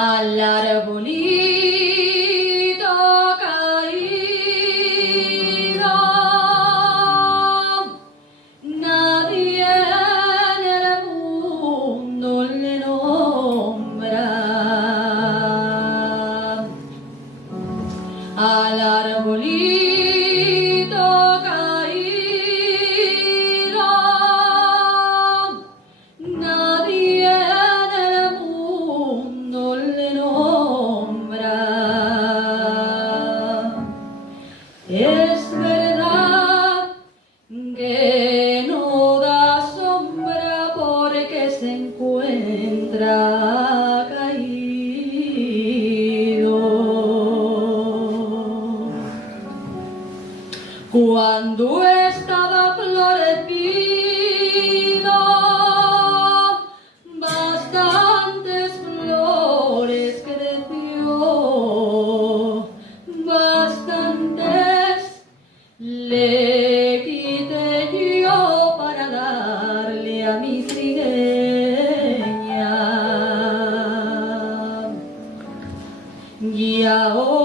al arbolito caído. Nadie en el mundo le nombra. Al arbolito caído, nadie en el mundo le nombra. Es verdad que no da sombra porque se encuentra caído. Cuando estaba florecido, bastantes flores creció, bastantes le quité yo para darle a mi trigueña. Y ahora